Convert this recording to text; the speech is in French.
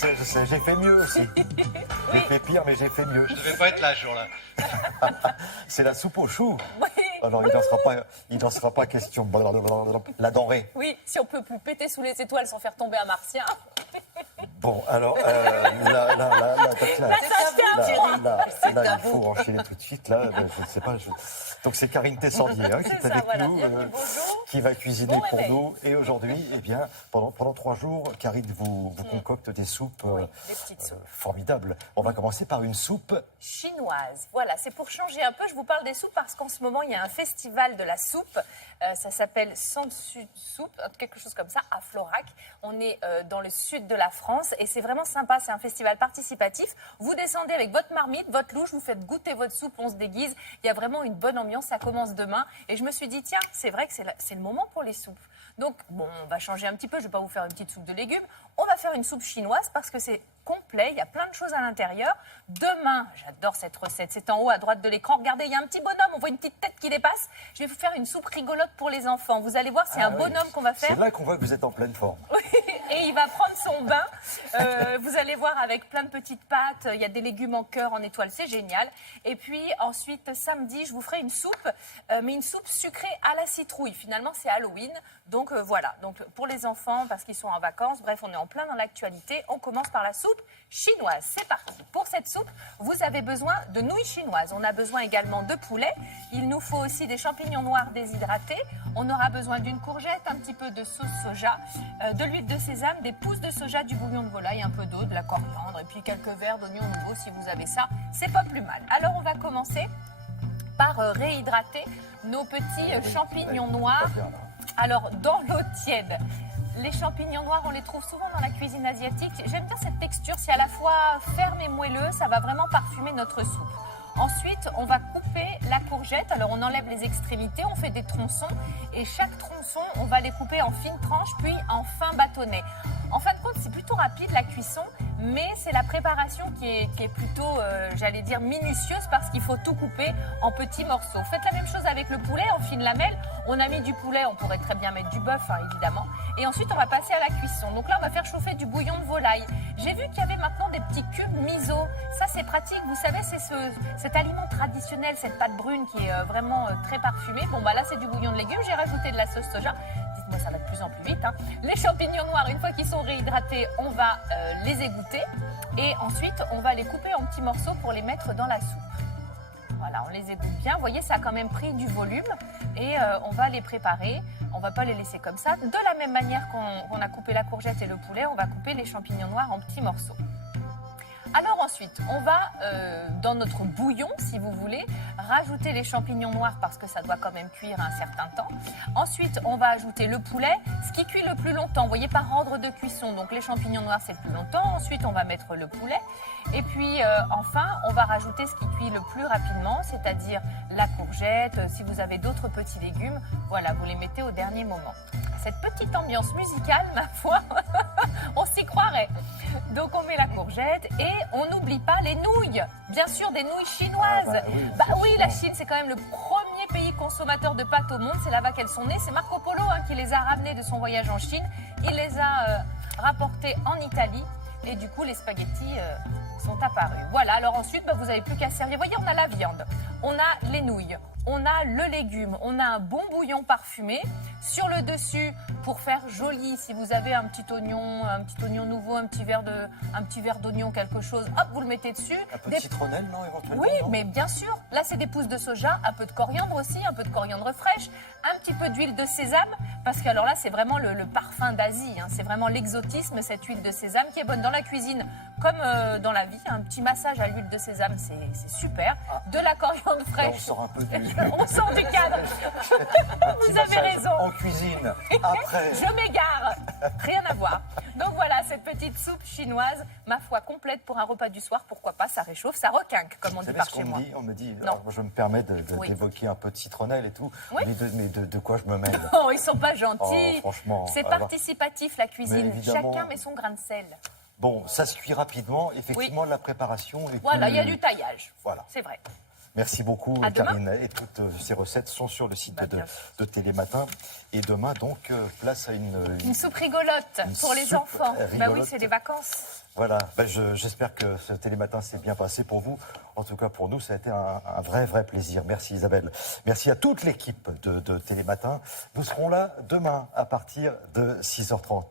sais, j'ai fait mieux aussi. J'ai fait pire, mais j'ai fait mieux. Je ne devais pas être là ce jour-là. C'est la soupe aux choux. Oui. Alors, il n'en sera pas question. La denrée. Oui, si on peut plus péter sous les étoiles sans faire tomber un martien. Bon, alors, il faut enchaîner tout de suite. Là, je ne sais pas. Donc, c'est Karine Tessandier qui est ça, avec voilà. nous, Bonjour. qui va cuisiner Bon pour réveil. nous. Et aujourd'hui, eh bien, pendant 3 jours, Karine vous concocte des soupes Des petites soupes. formidables. On va commencer par une soupe. Chinoise. Voilà, c'est pour changer un peu. Je vous parle des soupes parce qu'en ce moment, il y a un festival de la soupe. Ça s'appelle Sansu Soupe, quelque chose comme ça, à Florac. On est dans le sud de la France et c'est vraiment sympa. C'est un festival participatif. Vous descendez avec votre marmite, votre louche, vous faites goûter votre soupe, on se déguise. Il y a vraiment une bonne ambiance. Ça commence demain. Et je me suis dit, tiens, c'est vrai que c'est le moment pour les soupes. Donc, bon, on va changer un petit peu. Je ne vais pas vous faire une petite soupe de légumes. On va faire une soupe chinoise parce que c'est complet. Il y a plein de choses à l'intérieur. Demain, j'adore cette recette. C'est en haut à droite de l'écran. Regardez, il y a un petit bonhomme. On voit une petite tête qui dépasse. Je vais vous faire une soupe rigolote pour les enfants. Vous allez voir, c'est un bonhomme qu'on va faire. C'est là qu'on voit que vous êtes en pleine forme. Et il va prendre son bain. Vous allez voir avec plein de petites pâtes. Il y a des légumes en cœur, en étoile. C'est génial. Et puis ensuite, samedi, je vous ferai une soupe. Mais une soupe sucrée à la citrouille. Finalement, c'est Halloween. Donc voilà. Donc pour les enfants, parce qu'ils sont en vacances. Bref, on est en plein dans l'actualité. On commence par la soupe chinoise. C'est parti. Pour cette soupe, vous avez besoin de nouilles chinoises. On a besoin également de poulet. Il nous faut aussi des champignons noirs déshydratés. On aura besoin d'une courgette, un petit peu de sauce soja, de l'huile de sésame, des pousses de soja, du bouillon de volaille, un peu d'eau, de la coriandre et puis quelques verres d'oignons nouveaux si vous avez ça. C'est pas plus mal. Alors on va commencer par réhydrater nos petits champignons noirs. Alors dans l'eau tiède. Les champignons noirs, on les trouve souvent dans la cuisine asiatique. J'aime bien cette texture, c'est à la fois ferme et moelleux, ça va vraiment parfumer notre soupe. Ensuite, on va couper la courgette. Alors, on enlève les extrémités, on fait des tronçons. Et chaque tronçon, on va les couper en fines tranches, puis en fins bâtonnets. En fin de compte, c'est plutôt rapide la cuisson, mais c'est la préparation qui est plutôt, j'allais dire, minutieuse parce qu'il faut tout couper en petits morceaux. Faites la même chose avec le poulet, en fines lamelles. On a mis du poulet, on pourrait très bien mettre du bœuf, évidemment. Et ensuite, on va passer à la cuisson. Donc là, on va faire chauffer du bouillon de volaille. J'ai vu qu'il y avait maintenant des petits cubes miso. Ça, c'est pratique. Vous savez, c'est cet aliment traditionnel, cette pâte brune qui est vraiment très parfumée. Bon, bah là, c'est du bouillon de légumes. J'ai rajouté de la sauce soja. Dites-moi, ça va de plus en plus vite. Les champignons noirs, une fois qu'ils sont réhydratés, on va les égoutter. Et ensuite, on va les couper en petits morceaux pour les mettre dans la soupe. Voilà, on les égoutte bien. Vous voyez, ça a quand même pris du volume. Et on va les préparer. On ne va pas les laisser comme ça. De la même manière qu'on a coupé la courgette et le poulet, on va couper les champignons noirs en petits morceaux. Alors ensuite, on va, dans notre bouillon, si vous voulez, rajouter les champignons noirs parce que ça doit quand même cuire un certain temps. Ensuite, on va ajouter le poulet, ce qui cuit le plus longtemps. Vous voyez, par ordre de cuisson. Donc les champignons noirs, c'est le plus longtemps. Ensuite, on va mettre le poulet. Et puis, enfin, on va rajouter ce qui cuit le plus rapidement, c'est-à-dire la courgette. Si vous avez d'autres petits légumes, voilà, vous les mettez au dernier moment. Cette petite ambiance musicale, ma foi, on s'y croirait. Donc, on met la courgette et on n'oublie pas les nouilles. Bien sûr, des nouilles chinoises. Oui, la Chine, c'est quand même le premier pays consommateur de pâtes au monde. C'est là-bas qu'elles sont nées. C'est Marco Polo qui les a ramenées de son voyage en Chine. Il les a rapportées en Italie. Et du coup, les spaghettis sont apparus. Voilà, alors ensuite, vous n'avez plus qu'à servir. Vous voyez, on a la viande, on a les nouilles, on a le légume, on a un bon bouillon parfumé. Sur le dessus, pour faire joli, si vous avez un petit oignon nouveau, un petit verre d'oignon, quelque chose, hop, vous le mettez dessus. Un peu de citronnelle, non, éventuellement? Oui, mais bien sûr. Là, c'est des pousses de soja, un peu de coriandre aussi, un peu de coriandre fraîche, un petit peu d'huile de sésame, parce que alors là, c'est vraiment le parfum d'Asie. C'est vraiment l'exotisme, cette huile de sésame qui est bonne dans la cuisine comme dans la vie. Un petit massage à l'huile de sésame, c'est super. De la coriandre fraîche. Là, on sort un peu du... On sort du cadre. Vous avez raison. En cuisine, après. Je m'égare. Rien à voir. Donc voilà, cette petite soupe chinoise, ma foi, complète pour un repas du soir. Pourquoi pas, ça réchauffe, ça requinque, comme on dit par chez moi. On me dit, Non. alors, je me permets d'évoquer un peu de citronnelle et tout. Oui. Mais de quoi je me mêle? Oh, ils sont pas gentils. Oh, franchement. C'est participatif, la cuisine. Mais évidemment. Chacun met son grain de sel. Bon, ça se cuit rapidement. Effectivement, la préparation est Voilà, plus- il y a du taillage. Voilà. C'est vrai. Merci beaucoup, À demain. Karine. Et toutes ces recettes sont sur le site Bien de Télématin. Et demain, donc, place à Une soupe rigolote pour les soupe enfants. Bah oui, rigolote. c'est les vacances. Voilà, j'espère que ce Télématin s'est bien passé pour vous. En tout cas, pour nous, ça a été un vrai plaisir. Merci Isabelle. Merci à toute l'équipe de Télématin. Nous serons là demain à partir de 6h30.